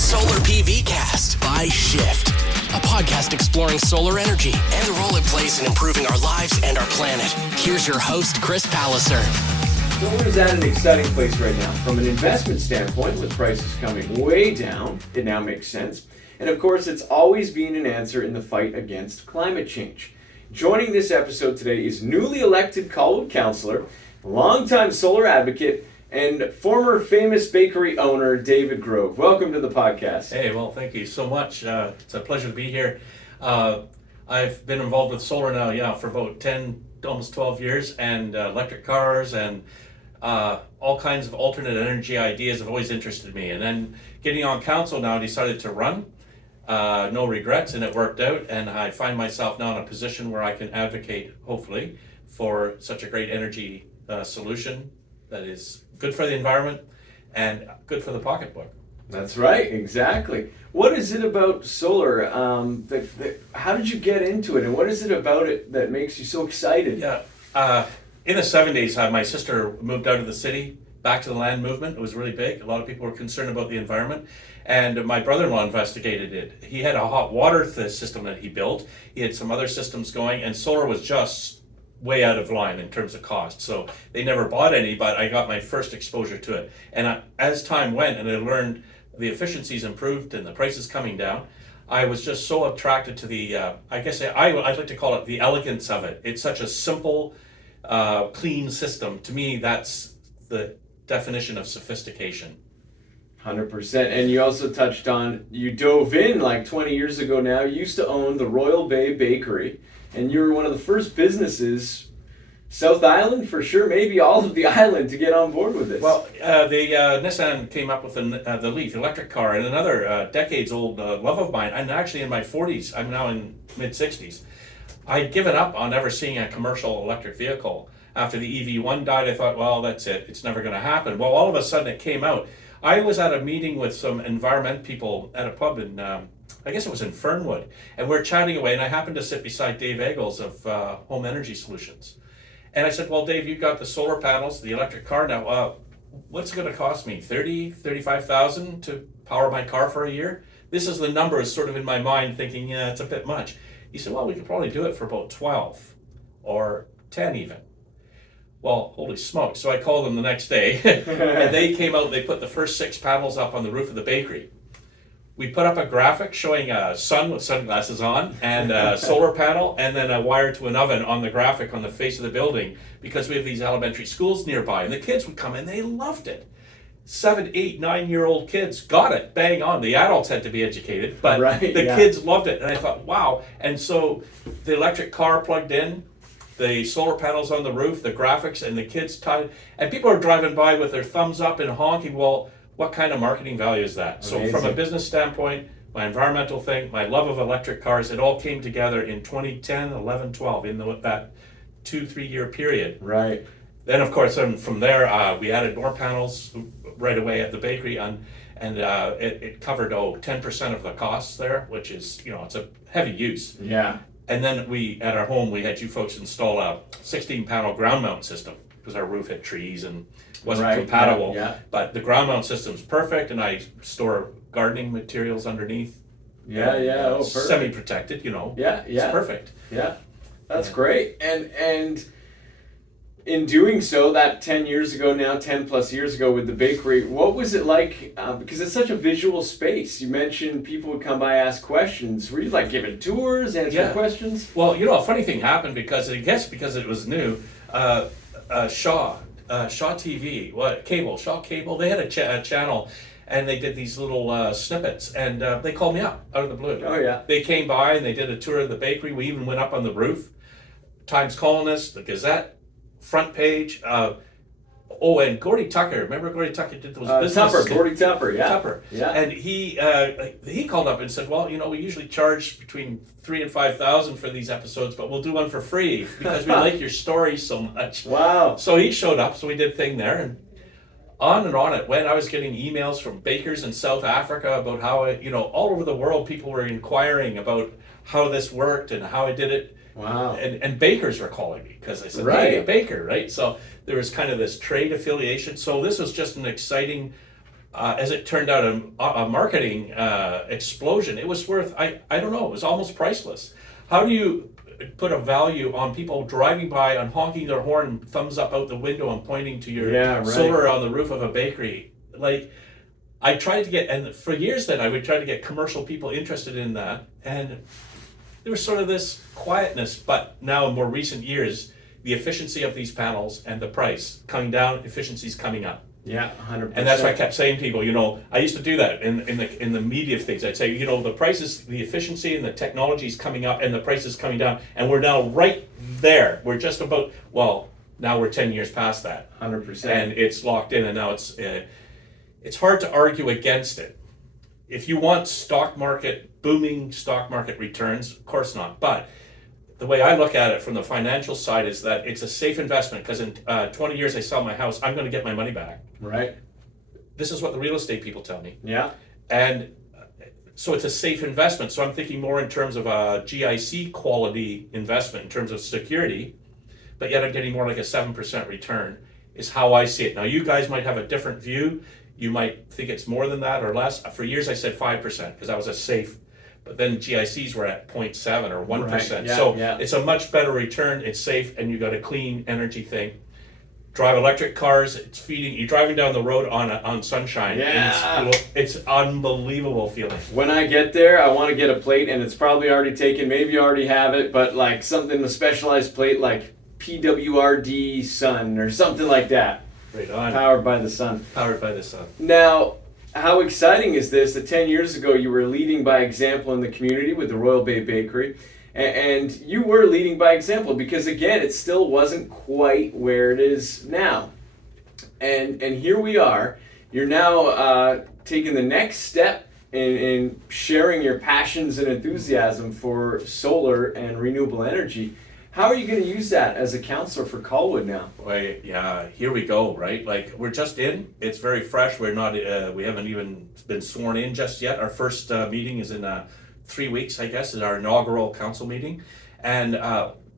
Solar PV Cast by Shift, a podcast exploring solar energy and the role it plays in improving our lives and our planet. Here's your host, Chris Palliser. Solar is at an exciting place right now. From an investment standpoint, with prices coming way down, it now makes sense. And of course, it's always been an answer in the fight against climate change. Joining this episode today is newly elected Colwood Councillor, longtime solar advocate, and former famous bakery owner, David Grove. Welcome to the podcast. Hey, well, thank you so much. It's a pleasure to be here. I've been involved with solar now, for about 10, almost 12 years, and electric cars and all kinds of alternate energy ideas have always interested me. And then getting on council now, I decided to run. No regrets, and it worked out. And I find myself now in a position where I can advocate, hopefully, for such a great energy solution that is good for the environment and good for the pocketbook. That's right, exactly. What is it about solar? How did you get into it, and what is it about it that makes you so excited? Yeah, in the 70s, my sister moved out of the city, back to the land movement. It was really big. A lot of people were concerned about the environment, and my brother-in-law investigated it. He had a hot water system that he built. He had some other systems going, and solar was just way out of line in terms of cost. So they never bought any, but I got my first exposure to it. And as time went and I learned the efficiencies improved and the prices coming down, I was just so attracted to the, I'd like to call it the elegance of it. It's such a simple, clean system. To me, that's the definition of sophistication. 100%. And you also touched on, you dove in like 20 years ago now. You used to own the Royal Bay Bakery, and you were one of the first businesses, South Island for sure, maybe all of the island, to get on board with this. Well, Nissan came up with the Leaf electric car, and another decades-old love of mine. I'm actually in my 40s. I'm now in mid-60s. I'd given up on ever seeing a commercial electric vehicle. After the EV1 died, I thought, well, that's it. It's never going to happen. Well, all of a sudden it came out. I was at a meeting with some environment people at a pub in, I guess it was in Fernwood, and we're chatting away, and I happened to sit beside Dave Eggles of Home Energy Solutions. And I said, well, Dave, you've got the solar panels, the electric car now. What's it going to cost me? $35,000 to power my car for a year? This is the number sort of in my mind thinking, yeah, it's a bit much. He said, well, we could probably do it for about 12 or 10 even. Well, holy smoke. So I called them the next day and they came out, they put the first 6 panels up on the roof of the bakery. We put up a graphic showing a sun with sunglasses on and a solar panel and then a wire to an oven on the graphic on the face of the building, because we have these elementary schools nearby, and the kids would come and they loved it. 7, 8, 9-year-old kids got it, bang on. The adults had to be educated, but kids loved it. And I thought, wow. And so the electric car plugged in, the solar panels on the roof, the graphics, and the kids tied, and people are driving by with their thumbs up and honking. Well, what kind of marketing value is that? Amazing. So from a business standpoint, my environmental thing, my love of electric cars, it all came together in 2010, 11, 12, in that 2-3 year period. Right. Then, of course, from there, we added more panels right away at the bakery, and it covered 10% of the costs there, which is, it's a heavy use. Yeah. And then at our home, we had you folks install a 16-panel ground mount system because our roof had trees and wasn't compatible. Yeah. But the ground mount system's perfect, and I store gardening materials underneath. Perfect. Semi-protected, Yeah. It's perfect. Yeah. That's great. And in doing so, that 10 years ago now, 10 plus years ago with the bakery, what was it like? Because it's such a visual space. You mentioned people would come by, ask questions. Were you like giving tours, answering questions? Well, a funny thing happened because it was new. Shaw TV, Shaw Cable, they had a channel, and they did these little snippets, and they called me up out of the blue. Oh yeah. They came by and they did a tour of the bakery. We even went up on the roof. Times Colonist, the Gazette, front page. And Gordy Tucker. Remember Gordy Tucker did those business. Gordy Tupper, yeah. Tupper. Yeah. And he called up and said, well, we usually charge between $3,000 and $5,000 for these episodes, but we'll do one for free because we like your stories so much. Wow. So he showed up, so we did a thing there, and on it went. I was getting emails from bakers in South Africa about how all over the world people were inquiring about how this worked and how I did it. Wow. And bakers were calling me because I said, hey, a baker, right? So there was kind of this trade affiliation. So this was just an exciting as it turned out, a marketing explosion. It was worth, I don't know, it was almost priceless. How do you put a value on people driving by and honking their horn, thumbs up out the window and pointing to your solar on the roof of a bakery? Like, I tried to get, and for years then I would try to get commercial people interested in that, and there was sort of this quietness. But now in more recent years, the efficiency of these panels and the price coming down, efficiency's coming up. Yeah, 100%. And that's what I kept saying to people, I used to do that in the media things. I'd say, the prices, the efficiency and the technology is coming up and the price is coming down, and we're now right there. We're just about, now we're 10 years past that. 100%. And it's locked in, and now it's hard to argue against it. If you want booming stock market returns, of course not. But the way I look at it from the financial side is that it's a safe investment, because in 20 years I sell my house, I'm going to get my money back. Right. This is what the real estate people tell me. Yeah. And so it's a safe investment. So I'm thinking more in terms of a GIC quality investment in terms of security, but yet I'm getting more like a 7% return is how I see it. Now you guys might have a different view. You might think it's more than that or less. For years I said 5% because that was a safe, but then GICs were at 0.7 or 1%. Right. Yeah, so yeah. It's a much better return. It's safe, and you got a clean energy thing. Drive electric cars. It's feeding. You're driving down the road on sunshine. Yeah. And it's unbelievable feeling. When I get there, I want to get a plate, and it's probably already taken. Maybe you already have it, but like something, a specialized plate like PWRD Sun or something like that. Right on. Powered by the sun. Powered by the sun. Now, how exciting is this that 10 years ago you were leading by example in the community with the Royal Bay Bakery, and you were leading by example because, again, it still wasn't quite where it is now. And here we are. You're now taking the next step in sharing your passions and enthusiasm for solar and renewable energy. How are you going to use that as a councillor for Colwood now? Well, yeah, here we go, right? Like, we're just in. It's very fresh. We're not. We haven't even been sworn in just yet. Our first meeting is in 3 weeks, I guess, is our inaugural council meeting, and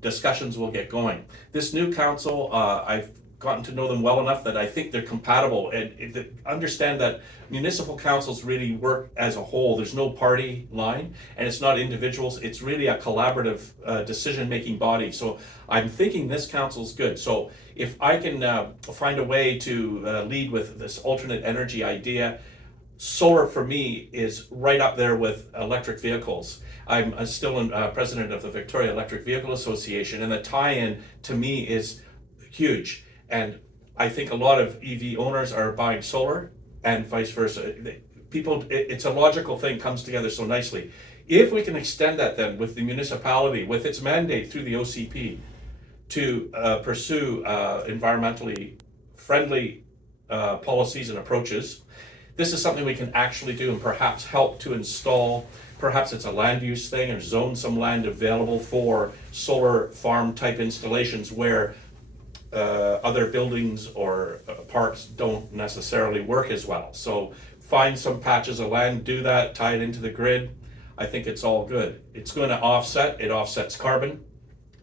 discussions will get going. This new council, I've gotten to know them well enough that I think they're compatible, and understand that municipal councils really work as a whole. There's no party line, and it's not individuals. It's really a collaborative decision-making body. So I'm thinking this council's good. So if I can find a way to lead with this alternate energy idea, solar for me is right up there with electric vehicles. I'm still president of the Victoria Electric Vehicle Association, and the tie-in to me is huge. And I think a lot of EV owners are buying solar and vice versa. It's a logical thing, comes together so nicely. If we can extend that then with the municipality, with its mandate through the OCP to pursue environmentally friendly policies and approaches, this is something we can actually do and perhaps help to install. Perhaps it's a land use thing, or zone some land available for solar farm type installations where other buildings or parks don't necessarily work as well. So find some patches of land, do that, tie it into the grid. I think it's all good. It's going to offset. It offsets carbon.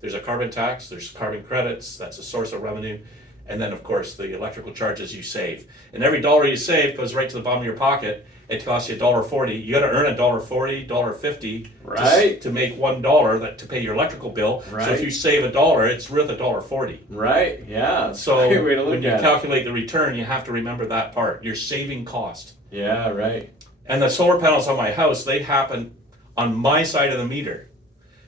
There's a carbon tax, there's carbon credits, that's a source of revenue. And then, of course, the electrical charges you save. And every dollar you save goes right to the bottom of your pocket. It costs you $1.40. You got to earn $1.40, $1.50 right, to make $1 to pay your electrical bill. Right. So if you save $1, it's worth $1.40. Right. Yeah. So when you at calculate the return, you have to remember that part. You're saving cost. Yeah. Right. And the solar panels on my house, they happen on my side of the meter.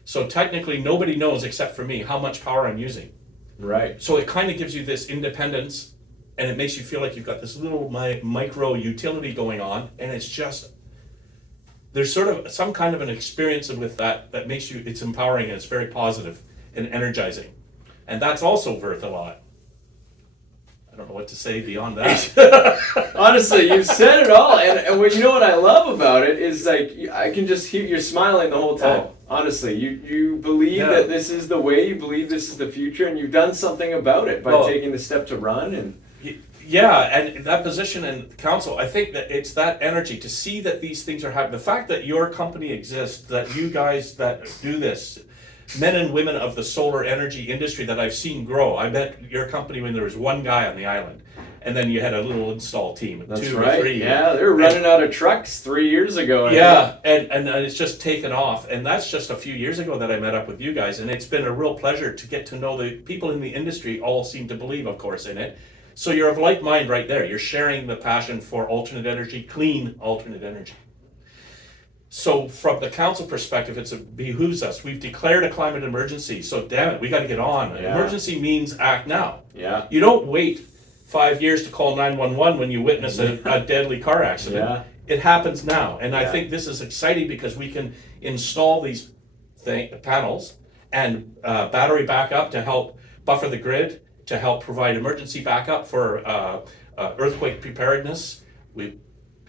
So technically, nobody knows except for me how much power I'm using. Right. So it kind of gives you this independence, and it makes you feel like you've got this little micro utility going on, and it's just, there's sort of some kind of an experience with that makes you, it's empowering, and it's very positive and energizing. And that's also worth a lot. I don't know what to say beyond that. Honestly, you've said it all, and what, you know what I love about it is, like, I can just hear you're smiling the whole time. Honestly, you believe that this is the way, you believe this is the future, and you've done something about it by taking the step to run. And yeah, and that position in council, I think that it's that energy to see that these things are happening. The fact that your company exists, that you guys that do this, men and women of the solar energy industry that I've seen grow. I met your company when there was one guy on the island, and then you had a little install team. That's 2 right. or 3. Yeah, they were running out of trucks 3 years ago. Yeah, and it's just taken off. And that's just a few years ago that I met up with you guys. And it's been a real pleasure to get to know the people in the industry. All seem to believe, of course, in it. So you're of like mind right there. You're sharing the passion for alternate energy, clean alternate energy. So from the council perspective, it behooves us. We've declared a climate emergency. So damn it, we got to get on. Yeah. Emergency means act now. Yeah. You don't wait 5 years to call 911 when you witness a deadly car accident. Yeah. It happens now. And I Yeah. think this is exciting because we can install these panels and battery backup to help buffer the grid, to help provide emergency backup for earthquake preparedness. We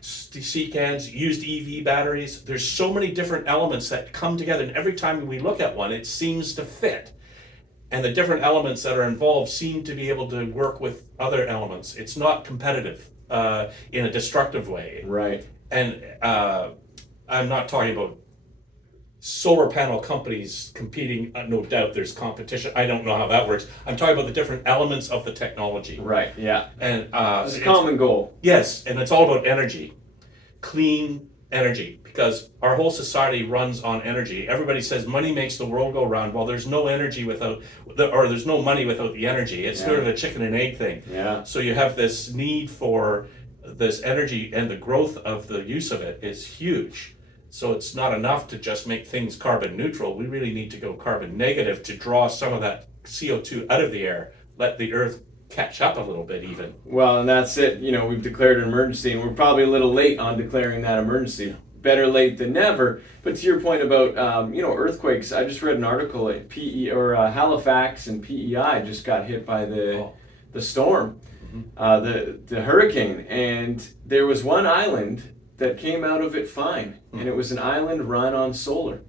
CCANs, used EV batteries. There's so many different elements that come together, and every time we look at one, it seems to fit. And the different elements that are involved seem to be able to work with other elements. It's not competitive in a destructive way. Right. And I'm not talking about solar panel companies competing. No doubt there's competition. I don't know how that works. I'm talking about the different elements of the technology. Right. Yeah. And It's a common goal. yes, and it's all about energy, clean energy, because our whole society runs on energy. Everybody says money makes the world go round. Well, there's no energy without, or there's no money without the energy. It's sort of a chicken and egg thing. Yeah. So you have this need for this energy, and the growth of the use of it is huge. So it's not enough to just make things carbon neutral. We really need to go carbon negative to draw some of that CO2 out of the air, let the earth catch up a little bit even. Well, and that's it. You know, we've declared an emergency, and we're probably a little late on declaring that emergency. Better late than never. But to your point about, earthquakes, I just read an article at Halifax and PEI just got hit by the storm, the hurricane, and there was one island that came out of it fine, and it was an island run on solar.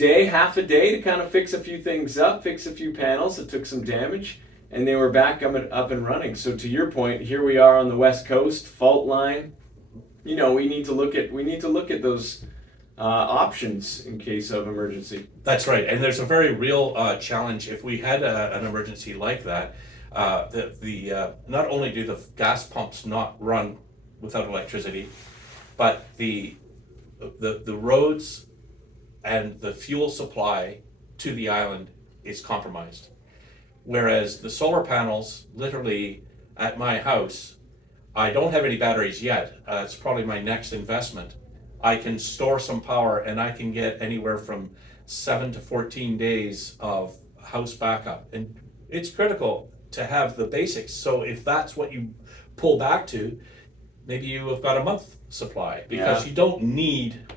Half a day to kind of fix a few things up, fix a few panels that took some damage, and they were back up and running. So to your point, here we are on the West Coast, fault line. You know, we need to look at those options in case of emergency. That's right, and there's a very real challenge if we had an emergency like that. Not only do the gas pumps not run without electricity, but the roads and the fuel supply to the island is compromised. Whereas the solar panels, literally at my house, I don't have any batteries yet. It's probably my next investment. I can store some power, and I can get anywhere from 7 to 14 days of house backup. And it's critical to have the basics. So if that's what you pull back to, maybe you have got a month supply, because you don't need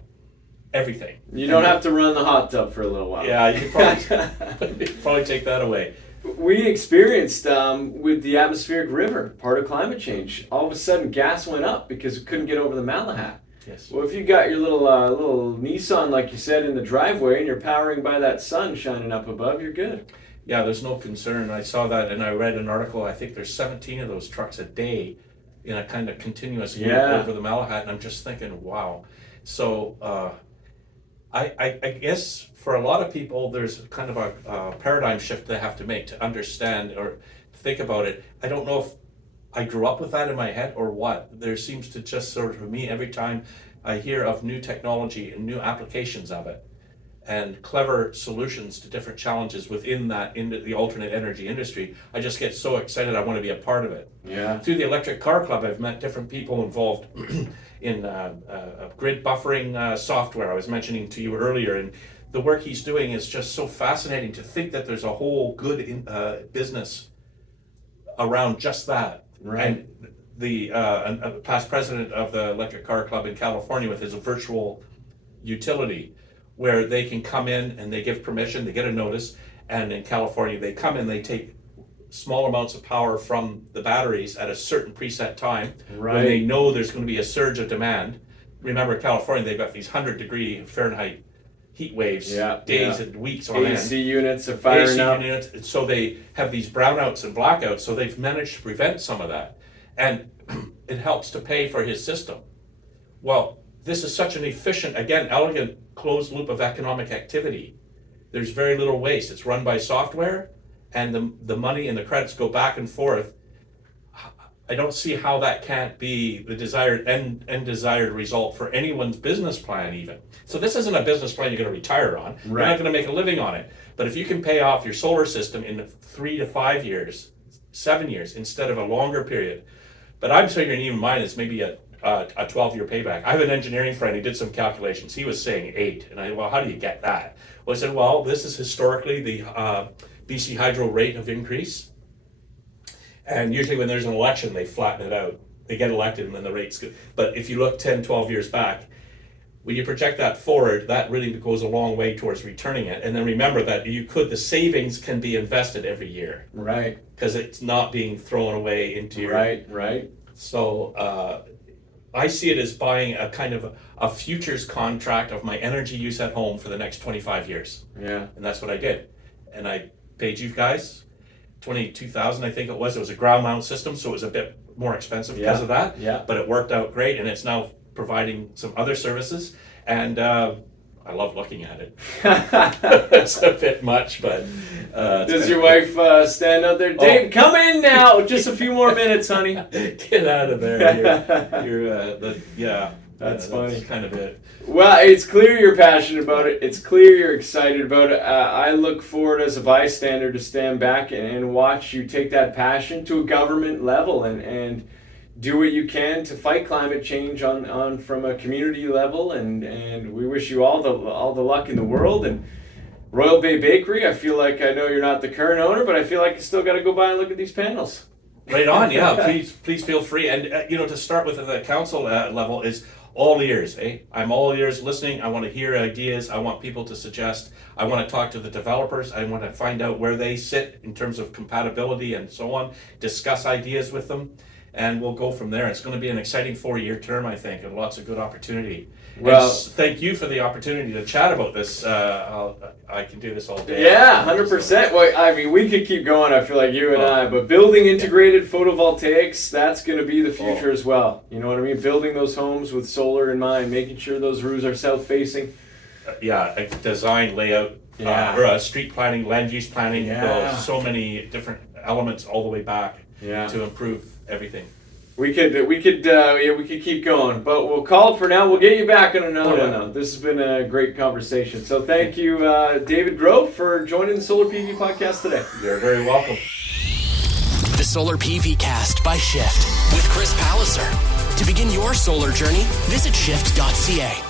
everything. You don't have to run the hot tub for a little while. Yeah, you could probably take that away. We experienced with the atmospheric river, part of climate change. All of a sudden, gas went up because we couldn't get over the Malahat. Yes. Well, if you got your little Nissan, like you said, in the driveway, and you're powering by that sun shining up above, you're good. Yeah, there's no concern. I saw that, and I read an article. I think there's 17 of those trucks a day in a kind of continuous loop over the Malahat, and I'm just thinking, wow. So I guess for a lot of people, there's kind of a paradigm shift they have to make to understand or think about it. I don't know if I grew up with that in my head or what. There seems to just sort of, for me, every time I hear of new technology and new applications of it and clever solutions to different challenges within that, in the alternate energy industry, I just get so excited. I want to be a part of it. Yeah. Through the Electric Car Club, I've met different people involved in grid buffering software I was mentioning to you earlier, and the work he's doing is just so fascinating to think that there's a whole good business around just that. Right. And the past president of the Electric Car Club in California with his virtual utility, where they can come in and they give permission, they get a notice, and in California they come in, they take small amounts of power from the batteries at a certain preset time when they know there's going to be a surge of demand. Remember, California, they've got these 100-degree Fahrenheit heat waves, days and weeks on end. AC units are firing up. Units, so they have these brownouts and blackouts, so they've managed to prevent some of that. And it helps to pay for his system. Well, this is such an efficient, again, elegant closed loop of economic activity. There's very little waste. It's run by software, and the money and the credits go back and forth. I don't see how that can't be the desired and desired result for anyone's business plan even. So this isn't a business plan you're going to retire on. Right. You're not going to make a living on it. But if you can pay off your solar system in 3 to 5 years, 7 years, instead of a longer period. But I'm figuring even mine is maybe a 12-year payback. I have an engineering friend who did some calculations. He was saying 8. And well, how do you get that? Well, I said, well, this is historically the BC Hydro rate of increase. And usually when there's an election, they flatten it out. They get elected and then the rate's good. But if you look 10, 12 years back, when you project that forward, that really goes a long way towards returning it. And then remember that the savings can be invested every year. Right. Because it's not being thrown away into your... Right. So I see it as buying a kind of a futures contract of my energy use at home for the next 25 years. Yeah. And that's what I did. And I paid you guys $22,000, I think it was. It was a ground mount system, so it was a bit more expensive because of that. Yeah. But it worked out great, and it's now providing some other services. And I love looking at it. It's a bit much, but does your wife stand out there? Dave, come in now. Just a few more minutes, honey. Get out of there. You're That's funny. That's kind of it. Well, it's clear you're passionate about it. It's clear you're excited about it. I look forward as a bystander to stand back and watch you take that passion to a government level and do what you can to fight climate change on from a community level. And we wish you all the luck in the world. And Royal Bay Bakery, I feel like, I know you're not the current owner, but I feel like you still got to go by and look at these panels. Right on, yeah. Please feel free. And to start with the council level is all ears. I'm all ears listening. I want to hear ideas. I want people to suggest. I want to talk to the developers. I want to find out where they sit in terms of compatibility and so on. Discuss ideas with them, and we'll go from there. It's going to be an exciting 4-year term, I think, and lots of good opportunity. Well, thank you for the opportunity to chat about this. I can do this all day. Yeah, 100%. Well, I mean, we could keep going, I feel like, you and I, but building integrated photovoltaics, that's going to be the future as well. You know what I mean? Building those homes with solar in mind, making sure those roofs are south-facing. Design, layout, street planning, land use planning, so many different elements all the way back to improve everything. We could keep going, but we'll call it for now. We'll get you back on another one, though. This has been a great conversation. So thank you, David Grove, for joining the Solar PV podcast today. You're very welcome. The Solar PV Cast by Shift with Chris Palliser. To begin your solar journey, visit shift.ca.